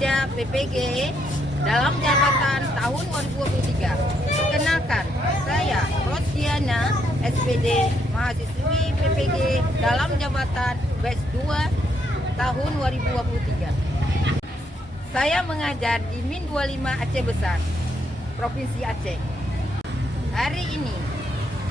kinerja PPG dalam jabatan tahun 2023. Perkenalkan, saya Rosdiana, SPD, mahasiswi PPG dalam jabatan batch 2 tahun 2023. Saya mengajar di Min 25 Aceh Besar, Provinsi Aceh. Hari ini,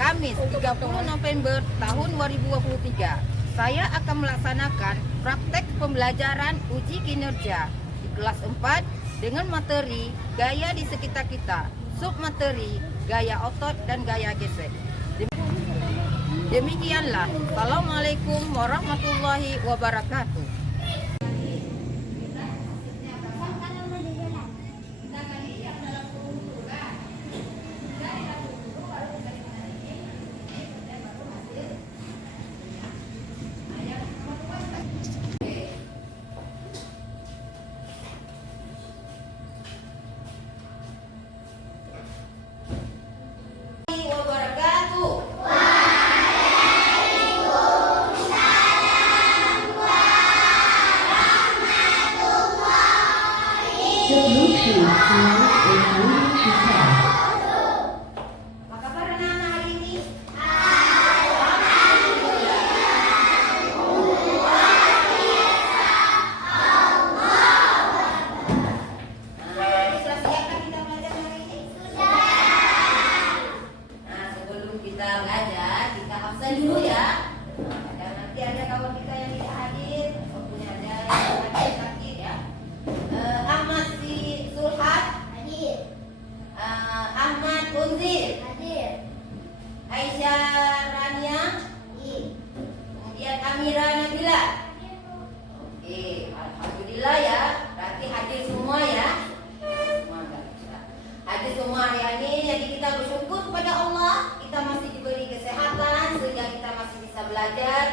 Kamis 30 November tahun 2023, saya akan melaksanakan praktek pembelajaran uji kinerja di kelas 4 dengan materi gaya di sekitar kita, submateri gaya otot dan gaya gesek. Demikianlah. Assalamualaikum warahmatullahi wabarakatuh. Dulu ya, dan nanti ada kawan kita yang tidak hadir, maupun ada yang sakit ya. Ahmad si Sulhat hadir, Ahmad Unzir hadir, Aisyah Rania hadir, kemudian Amira Nabila. Oke, alhamdulillah ya, berarti hadir semua ya. Hadir semua hari ini, jadi kita bersyukur kepada Allah, kita masih diberi kesehatan sehingga kita masih bisa belajar,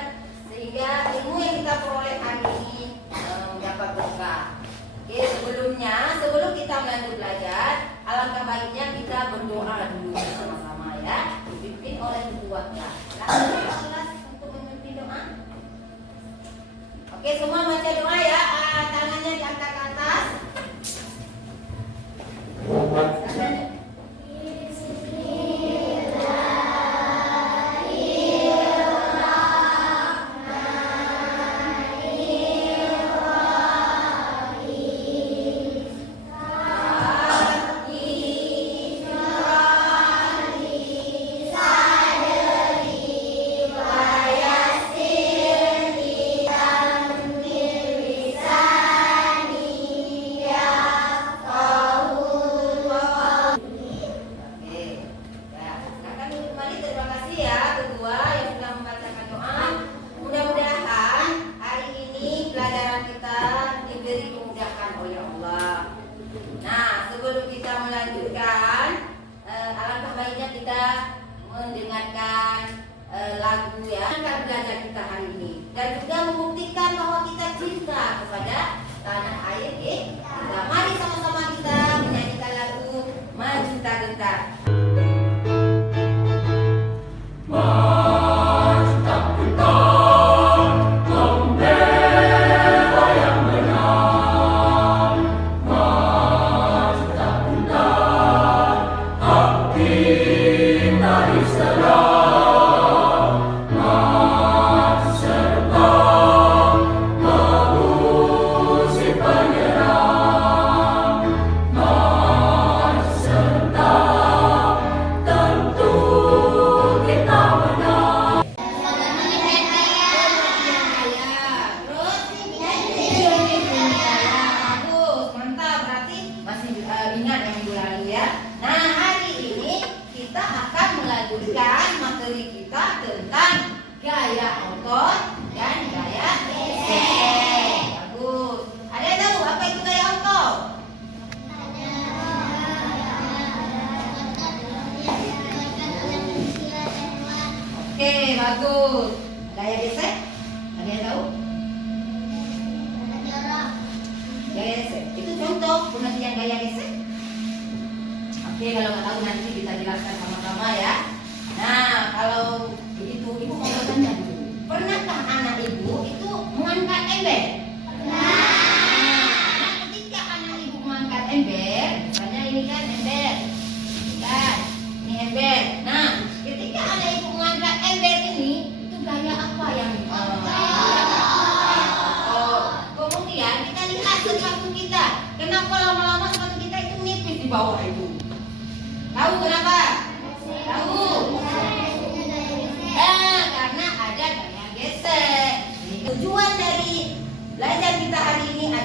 sehingga ilmu yang kita peroleh hari ini mendapat berkah. Oke, sebelum kita melanjut belajar, alangkah baiknya kita berdoa dulu sama-sama ya, dipimpin oleh ketua kita. Silakan untuk memimpin doa. Oke, semua baca doa ya, tangannya diangkat ke atas. Mendengarkan lagu ya, akan belajar kita hari ini, dan juga membuktikan bahwa kita cinta kepada tanah air kita. Mari sama-sama kita menyanyikan lagu Magenta Genta. Materi kita tentang gaya otot dan gaya gesek. Bagus. Ada yang tahu apa itu gaya otot? Oke, bagus. Gaya gesek? Ada yang tahu? Gaya gesek. Itu contoh pengertian gaya gesek. Oke, kalau nggak tahu nanti kita jelaskan sama-sama ya. Nah, kalau begitu ibu mau bertanya dulu. Pernahkah anak ibu itu mengangkat ember? Pernah. Nah, ketika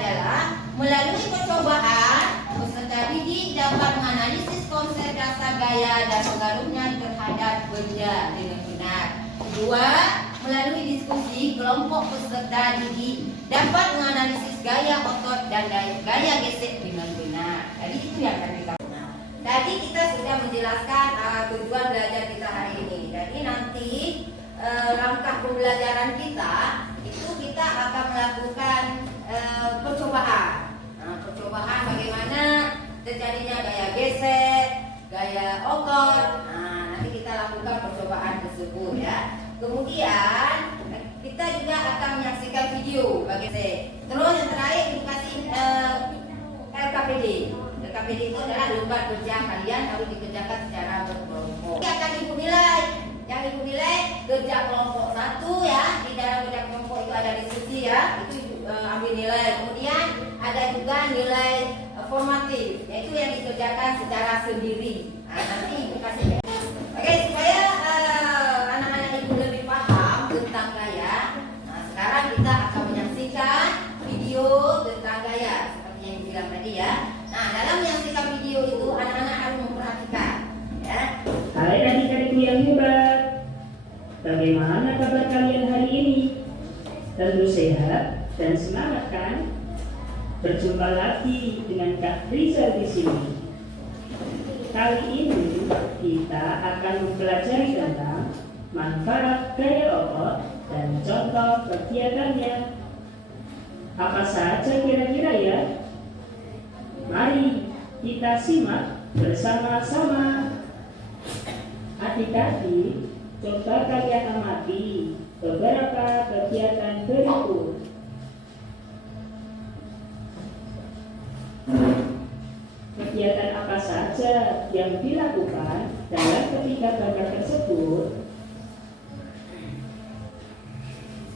adalah melalui percobaan peserta didik dapat menganalisis konsep dasar gaya dan pengaruhnya terhadap benda dengan benar. Kedua, melalui diskusi kelompok peserta didik dapat menganalisis gaya otot dan gaya gesek dengan benar. Jadi itu yang akan kita. Tadi kita sudah menjelaskan tujuan belajar kita hari ini. Jadi nanti langkah pembelajaran kita itu kita akan melakukan percobaan. Percobaan bagaimana terjadinya gaya gesek, gaya otot. Nanti kita lakukan percobaan tersebut ya. Kemudian kita juga akan menyaksikan video bagaimana. Terus yang terakhir edukasi LKPD. LKPD itu adalah lomba kerja kalian harus dikerjakan secara berkelompok. Ini akan ibu nilai. Yang ibu nilai kerja kelompok 1 ya. Di dalam kerja kelompok itu ada diskusi ya. Itu ambil nilai. Kemudian ada juga nilai formatif, yaitu yang dikerjakan secara sendiri. Nanti ibu kasih. Oke, supaya anak-anak ibu lebih paham tentang gaya. Sekarang kita akan menyaksikan video tentang gaya seperti yang bilang tadi ya. Dalam menyaksikan video itu anak-anak harus memperhatikan ya. Hai adik-adikku yang hebat, bagaimana kabar kalian hari ini? Tentu sehat dan semangat kan? Berjumpa lagi dengan Kak Rizal di sini. Kali ini kita akan mempelajari tentang manfaat gaya otot dan contoh kegiatannya. Apa saja kira-kira ya? Mari kita simak bersama-sama. Adik-adik, coba kalian amati beberapa kegiatan berikut. Kegiatan apa saja yang dilakukan dalam ketiga gambar tersebut?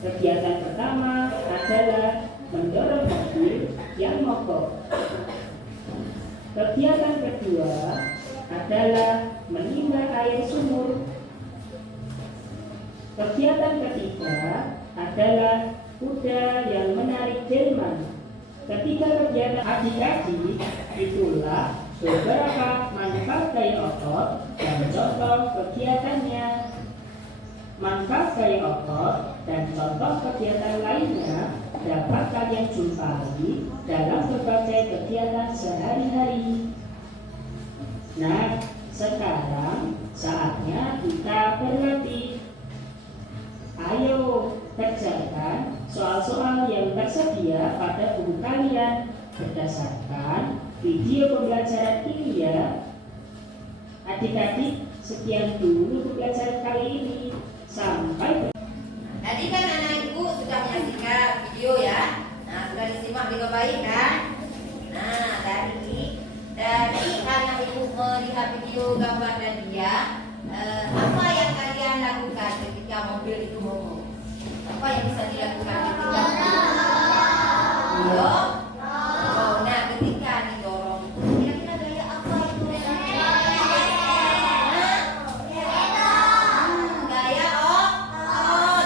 Kegiatan pertama adalah mendorong mobil yang mogok. Kegiatan kedua adalah menimba air sumur. Kegiatan ketiga adalah kuda yang menarik delman. Ketiga kegiatan adik-adik itulah beberapa manfaat gaya otot dan contoh kegiatannya. Manfaat gaya otot dan contoh kegiatan lainnya dapat kalian jumpai dalam berbagai kegiatan sehari-hari. Nah, sekarang saatnya kita berlatih. Ayo kerjakan soal-soal yang tersedia pada buku kalian berdasarkan video pembelajaran ini ya. Adik-adik, sekian dulu pembelajaran kali ini. Sampai. Tadi kan anak ibu sudah menyaksikan video ya. Sudah disimak dengan baik kan? Dari anak ibu melihat video gambar dan dia, apa yang kalian lakukan ketika mobil itu mogok? Apa yang bisa dilakukan ketika didorong? Nah, ketika didorong, kira-kira gaya apa itu? Gaya otot.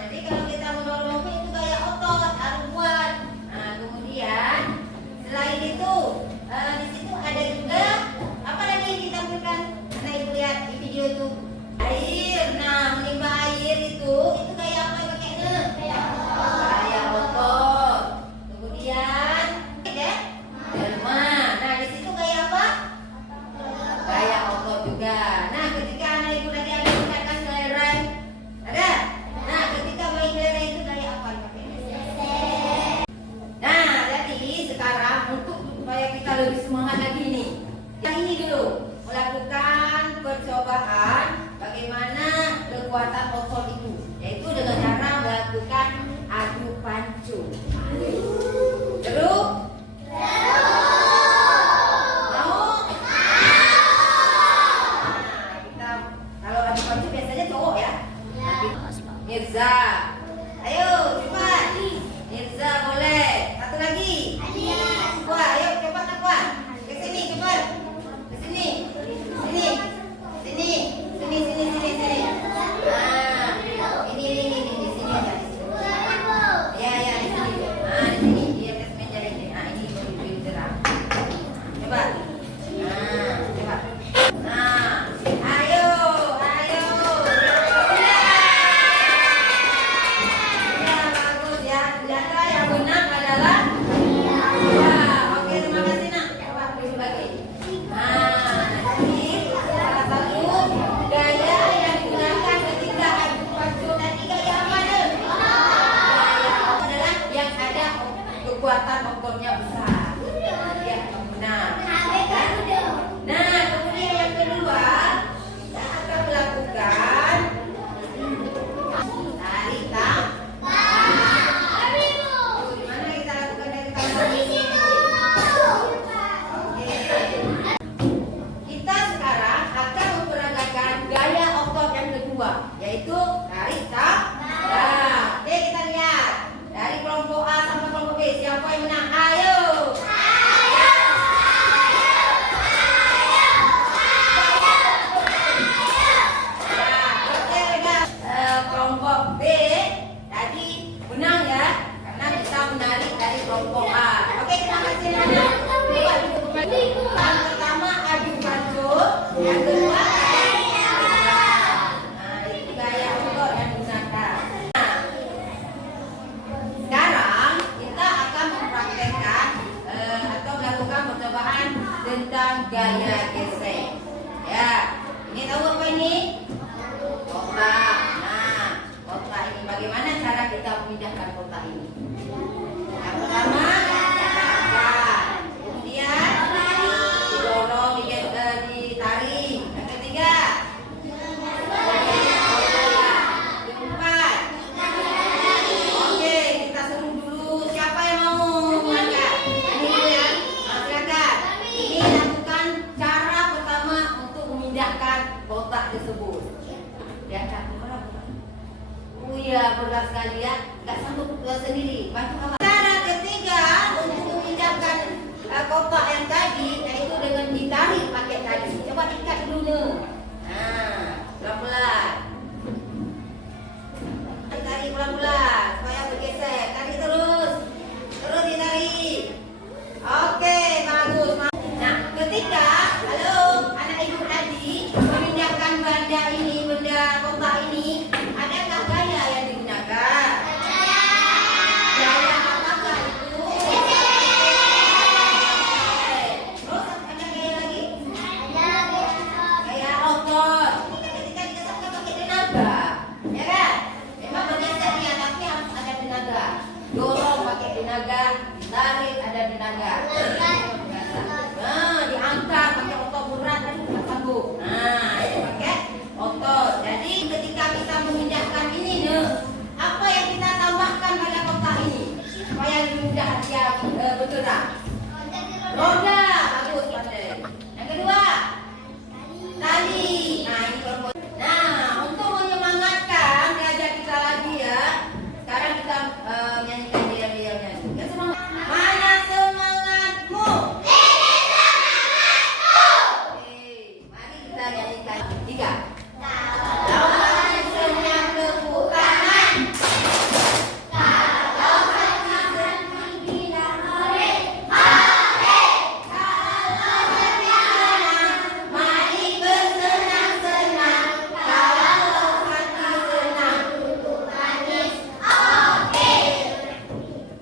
Jadi kalau kita mendorong mobil itu gaya otot, harus kuat. Kemudian selain itu, di situ ada juga apa lagi yang ditampilkan? Anak ibu lihat di video itu air. Menimba air itu gaya apa yang pakainya? Gaya otot. Kemudian delman. Di situ gaya apa? Gaya otot juga. Ketika anak ibu tadi ada menggunakan kelereng, ada. Ketika main kelereng itu gaya apa yang pakainya? Jadi sekarang untuk supaya kita lebih semangat lagi nih, yang ini dulu melakukan percobaan bagaimana kekuatan otot itu, yaitu dengan cara melakukan adu pancu. Seru? Mau? Kita kalau adu pancu biasanya cowok ya. Mirza, ayo cepat. Mirza boleh. Satu lagi. Wah, ayo cepat Nakwa. Ke sini cepat. Ke sini. Sini. Sini. Sini. yaitu tarik tambang. Oke, kita lihat dari kelompok A sampai kelompok B siapa yang menang? Ayo. Kelompok B tadi menang ya, karena kita menarik dari kelompok A. Oke, kita kasih nama. Yang pertama adu pancur, yang kedua itu gaya motor yang digunakan. Sekarang kita akan mempraktekkan atau melakukan percobaan tentang gaya gesek. Ya, ini tahu apa ini? Kotak. Nah, kotak ini bagaimana cara kita memindahkan kotak ini? Yang pertama, gerakan. Kemudian didorong, ditarik. Yang ketiga, keempat. Oke, kita suruh dulu siapa yang mau mengangkat. Ini dulu ya, silakan. Ini lakukan cara pertama untuk memindahkan kotak tersebut. Diangkat. Oh iya, berat sekali ya. Nggak sanggup sendiri. Bantu apa? Cara ketiga untuk memindahkan kotak yang tadi, yaitu dengan ditarik pakai tali. Coba ikat dulu. Nah, pelan-pelan. Ditarik pelan-pelan supaya bergeser. Tarik terus. Terus ditarik. Oke, bagus. Nah, ketika halo anak ibu tadi memindahkan benda ini, benda kotak ini, adakah gaya yang digunakan? Gaya apakah itu? Terus ada gaya lagi? Gaya otot. Ketika dikesapkan pakai tenaga, ya kan? Memang bergeser ya, tapi harus ada tenaga. Dorong pakai tenaga, tarik ada tenaga. Nah, diangkat pakai otot berat tadi nggak sanggup. Nah, ini pakai otot. Jadi ketika kita memindahkan ini, apa yang kita tambahkan pada kotak ini supaya lebih mudah dia bergerak? Roda, bagus pandai. Yang kedua, tali. Nah, ini kelompok. Nah, untuk menyemangatkan diajak kita lagi ya. Sekarang kita nyanyikan dia nyanyi. Ya, semangat. Mana semangatmu? Mari kita nyanyikan tiga. Lawan senyap tepuk tangan. Kalau hati senang bilang hore, hore. Kalau hati senang, mari bersenang-senang. Kalau hati senang, duduk manis. Oke.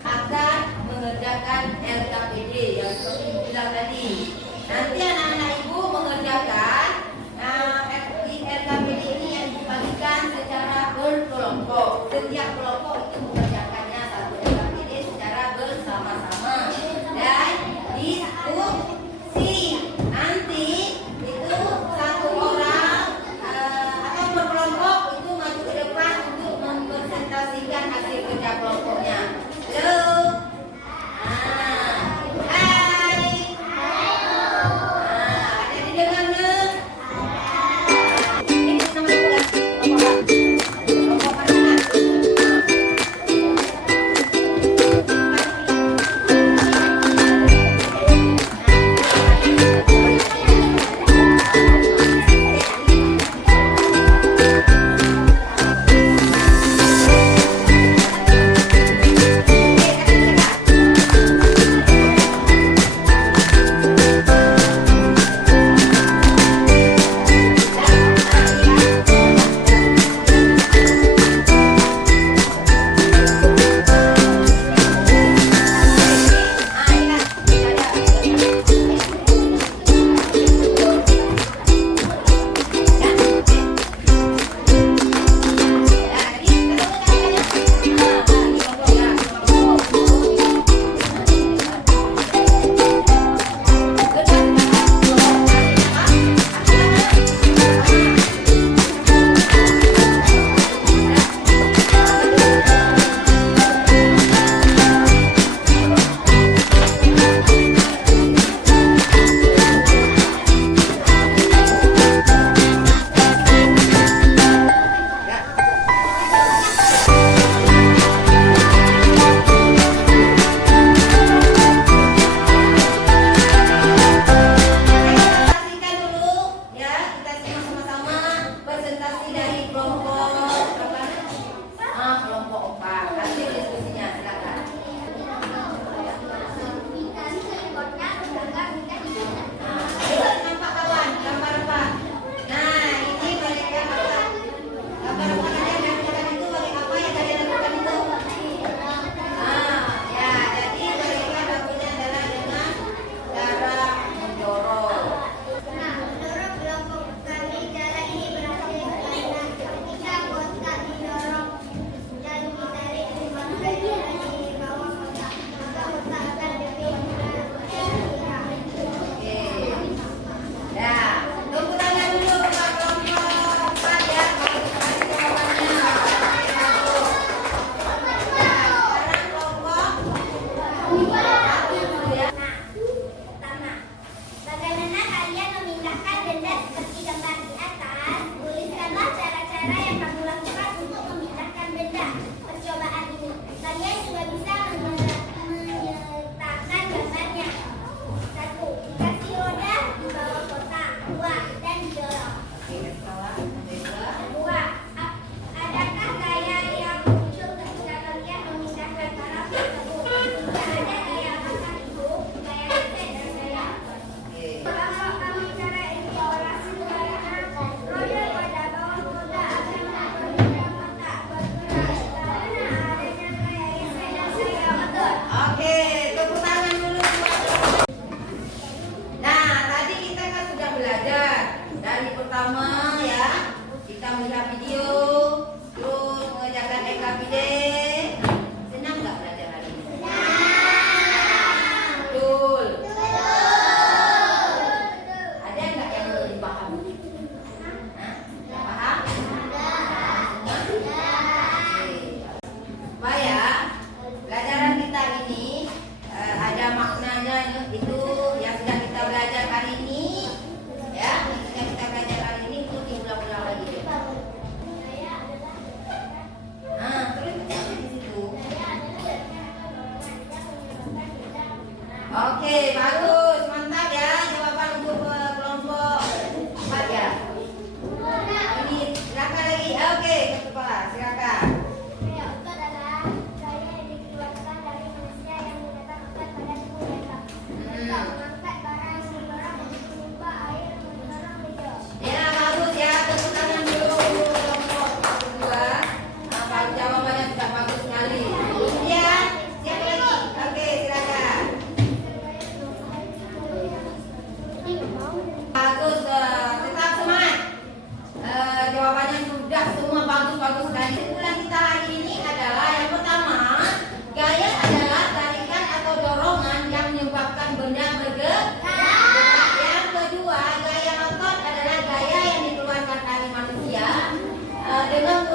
Akan mengerjakan LKPD yang seperti bilang tadi. Nanti anak-anak ibu mengerjakan LKPD ini yang dibagikan secara berkelompok. Setiap kelompok itu mengerjakannya satu LKPD secara bersama-sama. Dan diskusi. Nanti itu satu orang atau berkelompok itu maju ke depan untuk mempresentasikan hasil kerja kelompoknya. Halo. Hai. Ada di dengarnya? Ini namanya kelompok A. Kelompok A.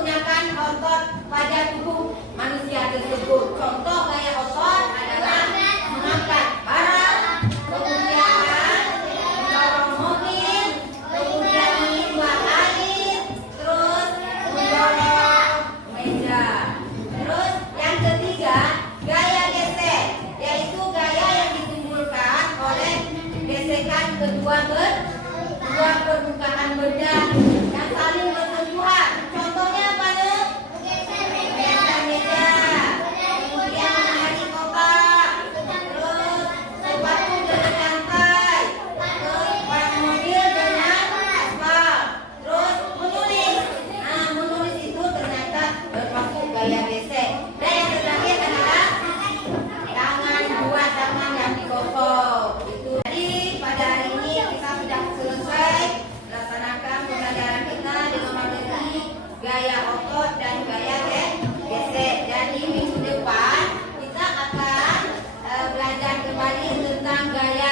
menggunakan otot pada tubuh manusia tersebut. Contoh gaya otot adalah mengangkat barang, kemudian mendorong mobil, kemudian menimba air, terus mendorong meja. Terus yang ketiga, gaya gesek, yaitu gaya yang ditimbulkan oleh gesekan kedua permukaan benda yang saling bersentuhan. Contohnya apa nih? Geser meja, kemudian menarik kotak, terus sepatu dengan lantai, terus bak mobil dengan aspal, terus menulis. Nah, menulis itu ternyata termasuk gaya gesek. Dan yang terakhir adalah tangan buat tangan yang digosok. Itu. Jadi pada hari ini kita sudah selesai melaksanakan pembelajaran kita dengan materi gaya otot dan gaya gesek. Jadi minggu depan kita akan belajar kembali tentang gaya